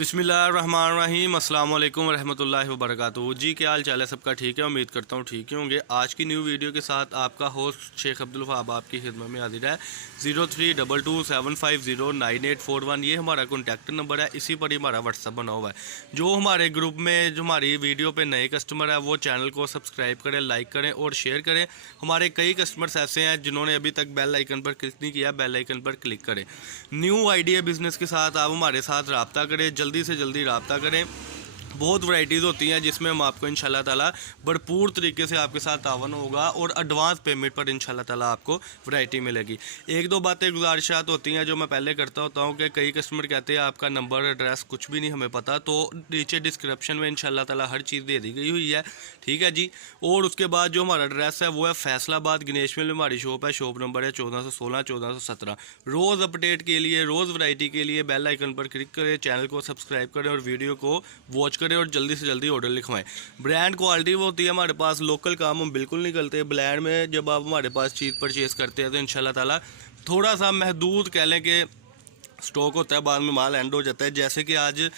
बिस्मिल्लाहिर्रहमानिर्रहीम अस्सलाम वालेकुम रहमतुल्लाहि व बरकातुहू। जी क्या हाल चाल है सबका? ठीक है, उम्मीद करता हूँ ठीक ही होंगे। आज की न्यू वीडियो के साथ आपका होस्ट शेख अब्दुल वहाब आपकी खिदमत में हाजिर है। 032275098841 ये हमारा कॉन्टैक्ट नंबर है, इसी पर ही हमारा व्हाट्सअप बना हुआ है। जो हमारे ग्रुप में जो हमारी वीडियो पे नए कस्टमर है वो चैनल को सब्सक्राइब करें, लाइक करें और शेयर करें। हमारे कई कस्टमर्स ऐसे हैं जिन्होंने अभी तक बेल आइकन पर क्लिक नहीं किया, बेल आइकन पर क्लिक करें। न्यू आइडिया बिजनेस के साथ आप हमारे साथ रब्ता करें, जल्दी से जल्दी रब्ता करें। बहुत वैराइटीज़ होती हैं जिसमें हम आपको इंशाल्लाह ताला भरपूर तरीके से आपके साथ तावन होगा और एडवांस पेमेंट पर इंशाल्लाह ताला आपको वैरायटी मिलेगी। एक दो बातें गुजारिशात होती हैं जो मैं पहले करता होता हूं कि कई कस्टमर कहते हैं आपका नंबर एड्रेस कुछ भी नहीं हमें पता, तो नीचे डिस्क्रिप्शन में इंशाल्लाह ताला हर चीज़ दे दी गई हुई है, ठीक है जी। और उसके बाद जो हमारा एड्रेस है वो है फैसलाबाद गणेश मिल में हमारी शॉप है। शॉप नंबर है 1416 1417। रोज़ अपडेट के लिए, रोज़ वैरायटी के लिए बेल आइकन पर क्लिक करें, चैनल को सब्सक्राइब करें और वीडियो को वॉच करें और जल्दी से जल्दी ऑर्डर लिखवाएं। ब्रांड क्वालिटी वो होती है हमारे पास, लोकल काम हम बिल्कुल नहीं करते। ब्रांड में जब आप हमारे पास चीज़ परचेज़ करते हैं तो इंशाल्लाह ताला थोड़ा सा महदूद कह लें कि स्टॉक होता है, बाद में माल एंड हो जाता है। जैसे कि आज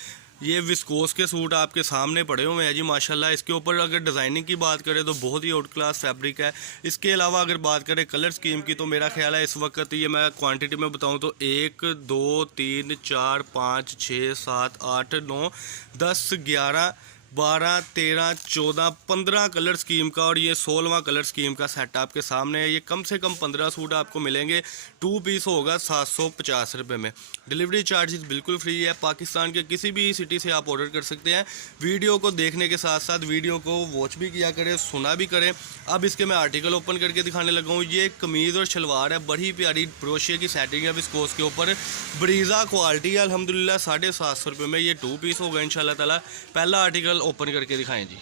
ये विस्कोस के सूट आपके सामने पड़े हुए हैं जी माशाल्लाह। इसके ऊपर अगर डिज़ाइनिंग की बात करें तो बहुत ही आउट क्लास फैब्रिक है। इसके अलावा अगर बात करें कलर स्कीम की तो मेरा ख्याल है इस वक्त ये मैं क्वांटिटी में बताऊं तो 1 2 3 4 5 6 7 8 9 10 11 12 13 14 15 कलर स्कीम का और ये 16वां कलर स्कीम का सेट आपके सामने है। ये कम से कम 15 सूट आपको मिलेंगे। 2 पीस होगा 750 रुपये में। डिलीवरी चार्जेस बिल्कुल फ्री है। पाकिस्तान के किसी भी सिटी से आप ऑर्डर कर सकते हैं। वीडियो को देखने के साथ साथ वीडियो को वॉच भी किया करें, सुना भी करें। अब इसके मैं आर्टिकल ओपन करके दिखाने लगा हूँ। ये कमीज़ और शलवार है, बड़ी प्यारी क्रोशिया की सेटिंग है विस्कोस के ऊपर, ब्रीज़ा क्वालिटी है अल्हम्दुलिल्लाह। 750 रुपये में ये 2 पीस होगा इंशाल्लाह ताला। पहला आर्टिकल ओपन करके दिखाएं जी।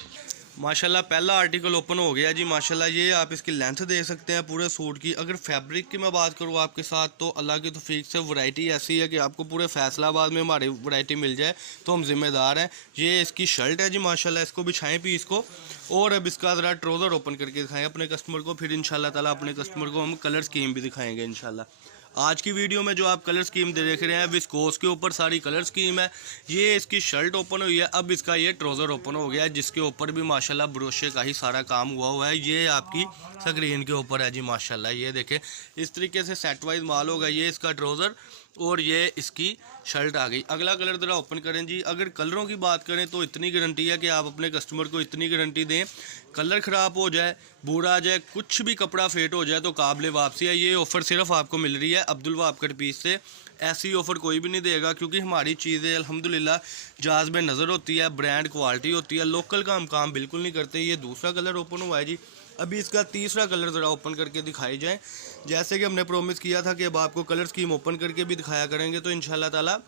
माशाल्लाह पहला आर्टिकल ओपन हो गया जी माशाल्लाह। ये आप इसकी लेंथ देख सकते हैं पूरे सूट की। अगर फैब्रिक की मैं बात करूँ आपके साथ तो अल्लाह की तौफीक से वैरायटी ऐसी है कि आपको पूरे फैसलाबाद में हमारी वैरायटी मिल जाए तो हम जिम्मेदार हैं। ये इसकी शर्ट है जी माशाल्लाह। इसको बिछाएं पीस को और अब इसका ज़रा ट्राउज़र ओपन करके दिखाएं अपने कस्टमर को। फिर इंशाल्लाह ताला अपने कस्टमर को हम कलर स्कीम भी दिखाएँगे इंशाल्लाह। आज की वीडियो में जो आप कलर स्कीम देख रहे हैं विस्कोस के ऊपर सारी कलर स्कीम है। ये इसकी शर्ट ओपन हुई है, अब इसका ये ट्राउज़र ओपन हो गया है जिसके ऊपर भी माशाल्लाह ब्रोशे का ही सारा काम हुआ है। ये आपकी स्क्रीन के ऊपर है जी माशाल्लाह। ये देखें इस तरीके से सेट वाइज माल होगा। ये इसका ट्राउज़र और ये इसकी शर्ट आ गई। अगला कलर ज़रा ओपन करें जी। अगर कलरों की बात करें तो इतनी गारंटी है कि आप अपने कस्टमर को इतनी गारंटी दें, कलर ख़राब हो जाए, बूढ़ा आ जाए, कुछ भी कपड़ा फेट हो जाए तो काबिल वापसी है। ये ऑफ़र सिर्फ आपको मिल रही है अब्दुल वहाब कट पीस से। ऐसी ऑफ़र कोई भी नहीं देगा क्योंकि हमारी चीज़ें अल्हम्दुलिल्लाह जाज़ में नज़र होती है, ब्रांड क्वालिटी होती है। लोकल का हम काम बिल्कुल नहीं करते। ये दूसरा कलर ओपन हुआ है जी। अभी इसका तीसरा कलर ज़रा ओपन करके दिखाई जाए। जैसे कि हमने प्रॉमिस किया था कि अब आपको कलर स्कीम ओपन करके भी दिखाया करेंगे, तो इंशाल्लाह ताला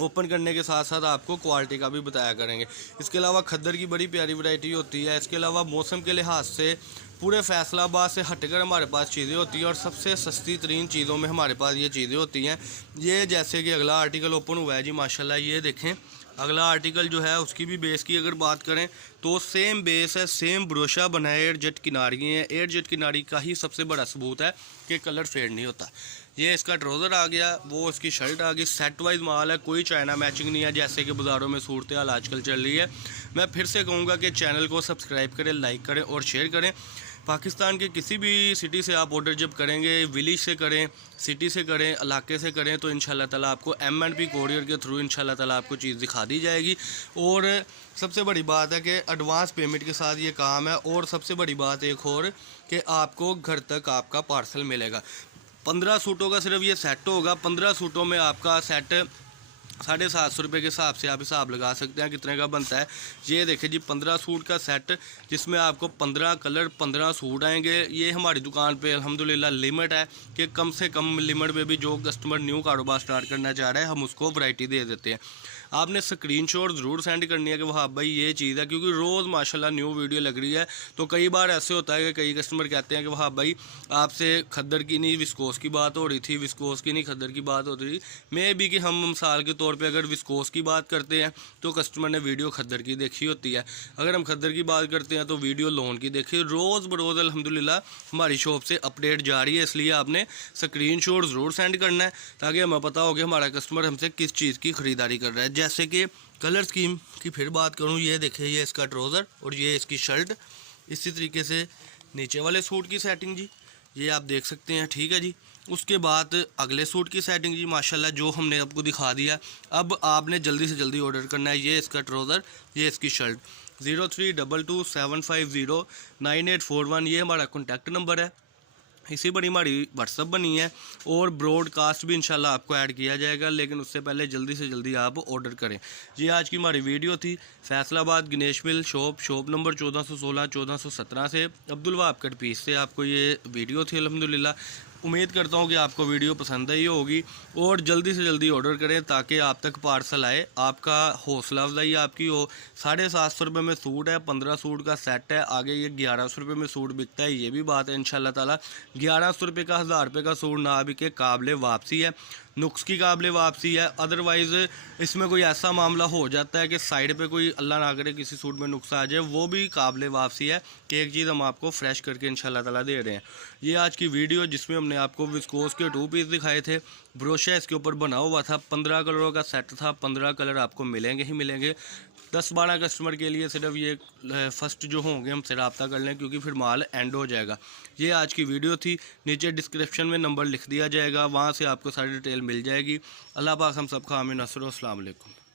ओपन करने के साथ साथ आपको क्वालिटी का भी बताया करेंगे। इसके अलावा खद्दर की बड़ी प्यारी वैरायटी होती है। इसके अलावा मौसम के लिहाज से पूरे फैसलाबाद से हटकर हमारे पास चीज़ें होती हैं और सबसे सस्ती तरीन चीज़ों में हमारे पास ये चीज़ें होती हैं। ये जैसे कि अगला आर्टिकल ओपन हुआ है जी माशाल्लाह। ये देखें अगला आर्टिकल जो है उसकी भी बेस की अगर बात करें तो सेम बेस है, सेम ब्रोशा बना है। एयर जेट किनारी है। एयर जेट किनारी का ही सबसे बड़ा सबूत है कि कलर फेड नहीं होता। ये इसका ट्राउज़र आ गया, वो इसकी शर्ट आ गई। सेट वाइज माल है, कोई चाइना मैचिंग नहीं है जैसे कि बाज़ारों में सूरत हाल आजकल चल रही है। मैं फिर से कहूँगा कि चैनल को सब्सक्राइब करें, लाइक करें और शेयर करें। पाकिस्तान के किसी भी सिटी से आप ऑर्डर जब करेंगे, विलेज से करें, सिटी से करें, इलाके से करें, तो इंशाल्लाह ताला आपको M&P कोरियर के थ्रू इंशाल्लाह ताला आपको चीज़ दिखा दी जाएगी। और सबसे बड़ी बात है कि एडवांस पेमेंट के साथ ये काम है। और सबसे बड़ी बात एक और कि आपको घर तक आपका पार्सल मिलेगा। 15 सूटों का सिर्फ ये सेट होगा। 15 सूटों में आपका सेट 750 रुपये के हिसाब से आप हिसाब लगा सकते हैं कितने का बनता है। ये देखिए जी 15 सूट का सेट जिसमें आपको 15 कलर 15 सूट आएंगे। ये हमारी दुकान पे अल्हम्दुलिल्लाह लिमिट है कि कम से कम लिमिट में भी जो कस्टमर न्यू कारोबार स्टार्ट करना चाह रहा है हम उसको वैरायटी दे देते हैं। आपने स्क्रीनशॉट ज़रूर सेंड करनी है कि वहाँ भाई ये चीज़ है, क्योंकि रोज़ माशाल्लाह न्यू वीडियो लग रही है। तो कई बार ऐसे होता है कि कई कस्टमर कहते हैं कि वहाँ भाई आपसे खद्दर की नहीं विस्कोस की बात हो रही थी, विस्कोस की नहीं खद्दर की बात हो रही। मे भी कि हम मिसाल के तौर पे अगर विस्कोस की बात करते हैं तो कस्टमर ने वीडियो खद्दर की देखी होती है। अगर हम खद्दर की बात करते हैं तो वीडियो लोन की देखी। रोज़ बरोज़ अल्हम्दुलिल्लाह हमारी शॉप से अपडेट जारी है, इसलिए आपने स्क्रीनशॉट ज़रूर सेंड करना है ताकि हमें पता हो कि हमारा कस्टमर हमसे किस चीज़ की ख़रीदारी कर रहा है। जैसे कि कलर स्कीम की फिर बात करूँ, ये देखिए ये इसका ट्राउज़र और ये इसकी शर्ट। इसी तरीके से नीचे वाले सूट की सेटिंग जी, ये आप देख सकते हैं, ठीक है जी। उसके बाद अगले सूट की सेटिंग जी माशाल्लाह जो हमने आपको दिखा दिया। अब आपने जल्दी से जल्दी ऑर्डर करना है। ये इसका ट्राउज़र, ये इसकी शर्ट। 0322750981, ये हमारा कॉन्टैक्ट नंबर है। इसी पर हमारी व्हाट्सअप बनी है और ब्रॉडकास्ट भी इंशाल्लाह आपको ऐड किया जाएगा, लेकिन उससे पहले जल्दी से जल्दी आप ऑर्डर करें। ये आज की हमारी वीडियो थी फैसलाबाद गणेश मिल शॉप नंबर 1416 1417 से अब्दुल वहाब कट पीस से आपको ये वीडियो थी। अल्हम्दुलिल्लाह उम्मीद करता हूँ कि आपको वीडियो पसंद आई होगी और जल्दी से जल्दी ऑर्डर करें ताकि आप तक पार्सल आए, आपका हौसला अफजाई आपकी हो। 750 रुपये में सूट है, 15 सूट का सेट है। आगे ये 1100 रुपये में सूट बिकता है, ये भी बात है इंशाल्लाह ताला। 1100 रुपये का 1000 रुपये का सूट ना बिके काबिल वापसी है, नुक्स की काबिल वापसी है। अदरवाइज़ इसमें कोई ऐसा मामला हो जाता है कि साइड पे कोई अल्लाह ना करे किसी सूट में नुक्स आ जाए, वो भी काबिल वापसी है कि एक चीज़ हम आपको फ्रेश करके इंशाल्लाह ताला दे रहे हैं। ये आज की वीडियो जिसमें हमने आपको विस्कोस के 2 पीस दिखाए थे, ब्रोशा इसके ऊपर बना हुआ था, 15 कलरों का सेट था। 15 कलर आपको मिलेंगे ही मिलेंगे। 10-12 कस्टमर के लिए सिर्फ ये फर्स्ट जो होंगे हमसे रब्ता कर लें, क्योंकि फिर माल एंड हो जाएगा। ये आज की वीडियो थी। नीचे डिस्क्रिप्शन में नंबर लिख दिया जाएगा, वहाँ से आपको सारी डिटेल मिल जाएगी। अल्लाह पाक हम सबका आमीन। अस्सलाम वालेकुम।